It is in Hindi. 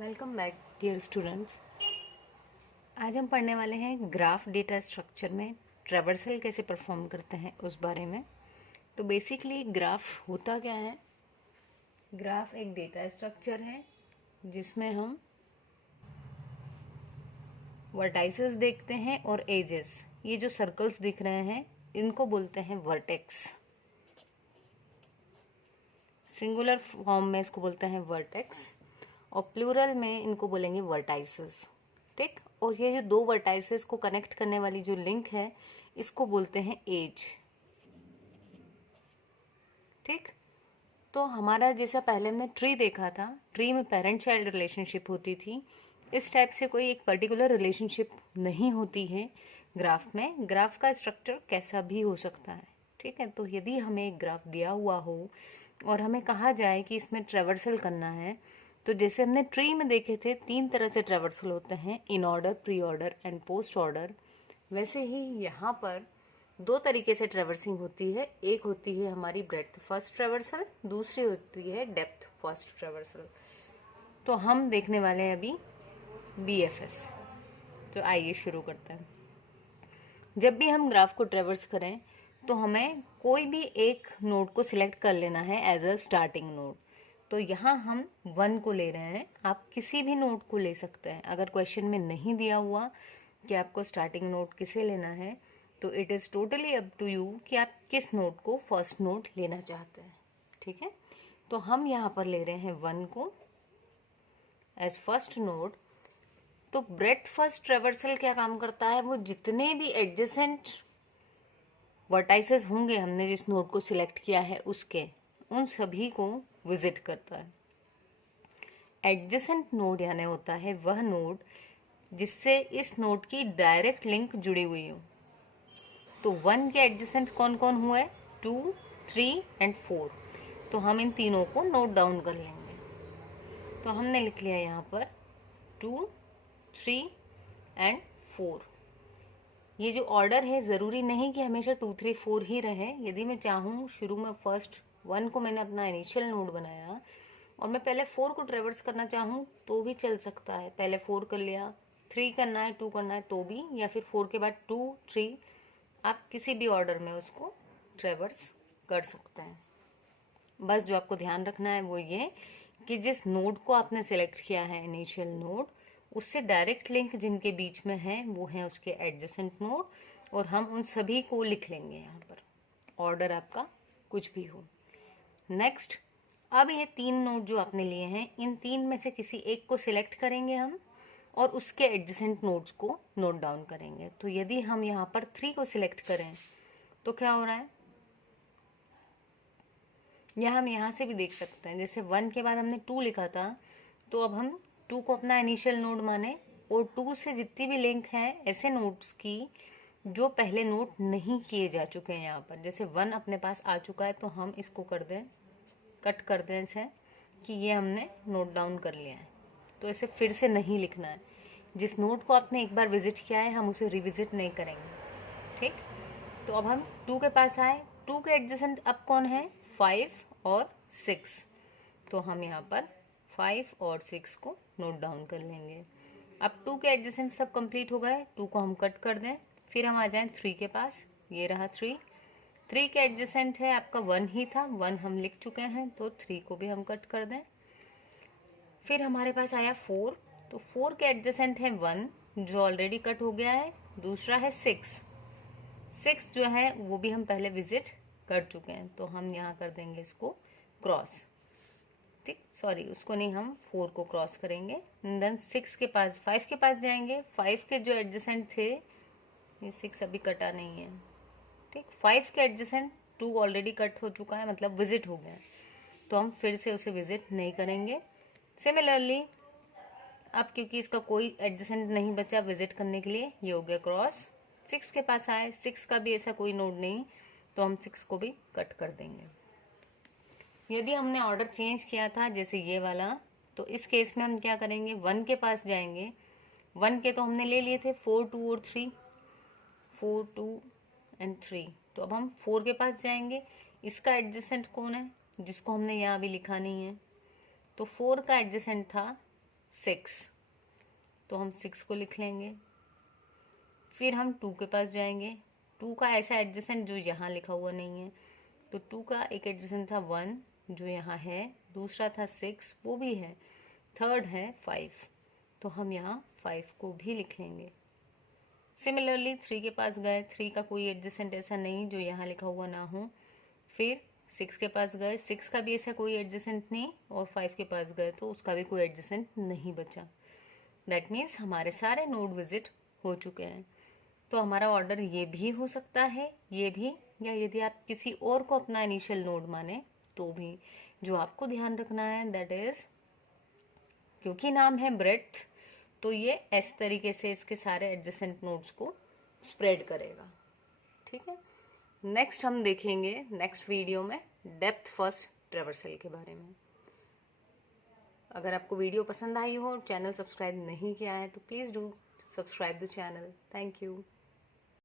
Welcome back dear students. आज हम पढ़ने वाले हैं ग्राफ डेटा स्ट्रक्चर में ट्रैवर्सल कैसे परफॉर्म करते हैं उस बारे में। तो बेसिकली ग्राफ होता क्या है? ग्राफ एक डेटा स्ट्रक्चर है जिसमें हम वर्टाइसेस देखते हैं और एजेस। ये जो सर्कल्स दिख रहे हैं इनको बोलते हैं वर्टेक्स। सिंगुलर फॉर्म में इसको बोलते हैं वर्टेक्स और प्लूरल में इनको बोलेंगे वर्टाइसेस। ठीक। और ये जो दो वर्टाइसेस को कनेक्ट करने वाली जो लिंक है इसको बोलते हैं एज। ठीक। तो हमारा जैसा पहले हमने ट्री देखा था, ट्री में पेरेंट चाइल्ड रिलेशनशिप होती थी। इस टाइप से कोई एक पर्टिकुलर रिलेशनशिप नहीं होती है ग्राफ में। ग्राफ का स्ट्रक्चर कैसा भी हो सकता है। ठीक है। तो यदि हमें एक ग्राफ दिया हुआ हो और हमें कहा जाए कि इसमें ट्रेवर्सल करना है, तो जैसे हमने ट्री में देखे थे 3 तरह से ट्रेवर्सल होते हैं, in order, pre order and post order. वैसे ही यहाँ पर 2 तरीके से ट्रेवर्सिंग होती है। एक होती है हमारी ब्रेड्थ फर्स्ट ट्रेवर्सल, दूसरी होती है डेप्थ फर्स्ट ट्रेवर्सल। तो हम देखने वाले हैं अभी BFS। तो आइए शुरू करते हैं। जब भी हम ग्राफ को ट्रेवर्स करें तो हमें कोई भी एक नोड को सिलेक्ट कर लेना है एज अ स्टार्टिंग नोड। तो यहाँ हम 1 को ले रहे हैं। आप किसी भी नोड को ले सकते हैं। अगर क्वेश्चन में नहीं दिया हुआ कि आपको स्टार्टिंग नोड किसे लेना है तो it is totally up to you कि आप किस नोड को फर्स्ट नोड लेना चाहते हैं। ठीक है। तो हम यहाँ पर ले रहे हैं 1 को एज फर्स्ट नोड। तो ब्रेड्थ फर्स्ट ट्रेवर्सल क्या काम करता है? वो जितने भी एडजेसेंट वर्टाइसेस होंगे हमने जिस नोड को सिलेक्ट किया है उसके, उन सभी को विजिट करता है। एडजेसेंट नोड यानी होता है वह नोड जिससे इस नोड की डायरेक्ट लिंक जुड़ी हुई हो। तो 1 के एडजेसेंट कौन कौन हुए? 2, 3 एंड 4। तो हम इन तीनों को नोट डाउन कर लेंगे। तो हमने लिख लिया यहाँ पर 2, 3 एंड 4। ये जो ऑर्डर है ज़रूरी नहीं कि हमेशा 2, 3, 4 ही रहे। यदि मैं चाहूँ शुरू में फर्स्ट 1 को मैंने अपना इनिशियल नोड बनाया और मैं पहले 4 को ट्रेवर्स करना चाहूँ तो भी चल सकता है। पहले 4 कर लिया, 3 करना है, 2 करना है तो भी, या फिर 4 के बाद 2, 3, आप किसी भी ऑर्डर में उसको ट्रेवर्स कर सकते हैं। बस जो आपको ध्यान रखना है वो ये कि जिस नोड को आपने सेलेक्ट किया है इनिशियल नोड, उससे डायरेक्ट लिंक जिनके बीच में है वो है उसके एडजेसेंट नोड, और हम उन सभी को लिख लेंगे यहाँ पर, ऑर्डर आपका कुछ भी हो। नेक्स्ट, अब ये 3 नोड जो आपने लिए हैं, इन 3 में से किसी एक को सिलेक्ट करेंगे हम और उसके एडजेसेंट नोड्स को नोट डाउन करेंगे। तो यदि हम यहाँ पर 3 को सिलेक्ट करें तो क्या हो रहा है, या हम यहाँ से भी देख सकते हैं। जैसे 1 के बाद हमने 2 लिखा था तो अब हम 2 को अपना इनिशियल नोड माने और 2 से जितनी भी लिंक है ऐसे नोड्स की जो पहले नोट नहीं किए जा चुके हैं यहाँ पर। जैसे 1 अपने पास आ चुका है तो हम इसको कर दें, कट कर दें इसे, कि ये हमने नोट डाउन कर लिया है। तो इसे फिर से नहीं लिखना है। जिस नोट को आपने एक बार विजिट किया है हम उसे रिविजिट नहीं करेंगे। ठीक। तो अब हम 2 के पास आए। 2 के एडजेसेंट अब कौन है? 5 और 6। तो हम यहाँ पर 5 और 6 को नोट डाउन कर लेंगे। अब 2 के एडजेसेंट सब कंप्लीट हो गए, 2 को हम कट कर दें। फिर हम आ जाएं 3 के पास, ये रहा 3। 3 के एडजेसेंट है आपका 1 ही था, 1 हम लिख चुके हैं तो 3 को भी हम कट कर दें। फिर हमारे पास आया 4। तो 4 के एडजेसेंट है 1 जो ऑलरेडी कट हो गया है, दूसरा है 6। 6 जो है वो भी हम पहले विजिट कर चुके हैं तो हम यहाँ कर देंगे इसको क्रॉस। ठीक, सॉरी उसको नहीं, हम 4 को क्रॉस करेंगे। देन 6 के पास, 5 के पास जाएंगे। 5 के जो एडजेसेंट थे, ये 6 अभी कटा नहीं है। ठीक, 5 के एडजेसेंट 2 ऑलरेडी कट हो चुका है, मतलब विजिट हो गया है, तो हम फिर से उसे विजिट नहीं करेंगे। सिमिलरली अब क्योंकि इसका कोई एडजेसेंट नहीं बचा विजिट करने के लिए, ये हो गया क्रॉस। 6 के पास आए, 6 का भी ऐसा कोई नोड नहीं तो हम 6 को भी कट कर देंगे। यदि हमने ऑर्डर चेंज किया था जैसे ये वाला, तो इस केस में हम क्या करेंगे, 1 के पास जाएंगे। 1 के तो हमने ले लिए थे 4, 2 और 3, 4, 2 एंड 3। तो अब हम 4 के पास जाएंगे। इसका एडजेसेंट कौन है जिसको हमने यहाँ अभी लिखा नहीं है? तो 4 का एडजेसेंट था 6, तो हम 6 को लिख लेंगे। फिर हम 2 के पास जाएंगे। 2 का ऐसा एडजेसेंट जो यहाँ लिखा हुआ नहीं है, तो 2 का एक एडजेसेंट था 1 जो यहाँ है, दूसरा था 6 वो भी है, थर्ड है 5, तो हम यहाँ 5 को भी लिख लेंगे। सिमिलरली 3 के पास गए, 3 का कोई एडजेसेंट ऐसा नहीं जो यहाँ लिखा हुआ ना हो। फिर 6 के पास गए, 6 का भी ऐसा कोई एडजेसेंट नहीं, और 5 के पास गए तो उसका भी कोई एडजेसेंट नहीं बचा। दैट मीन्स हमारे सारे नोड विजिट हो चुके हैं। तो हमारा ऑर्डर ये भी हो सकता है, ये भी, या यदि आप किसी और को अपना इनिशियल नोड माने तो भी। जो आपको ध्यान रखना है दैट इज, क्योंकि नाम है ब्रेड्थ, तो ये इस तरीके से इसके सारे एडजेसेंट नोड्स को स्प्रेड करेगा। ठीक है, नेक्स्ट हम देखेंगे नेक्स्ट वीडियो में डेप्थ फर्स्ट ट्रेवर्सल के बारे में। अगर आपको वीडियो पसंद आई हो और चैनल सब्सक्राइब नहीं किया है तो please do subscribe the channel. Thank you.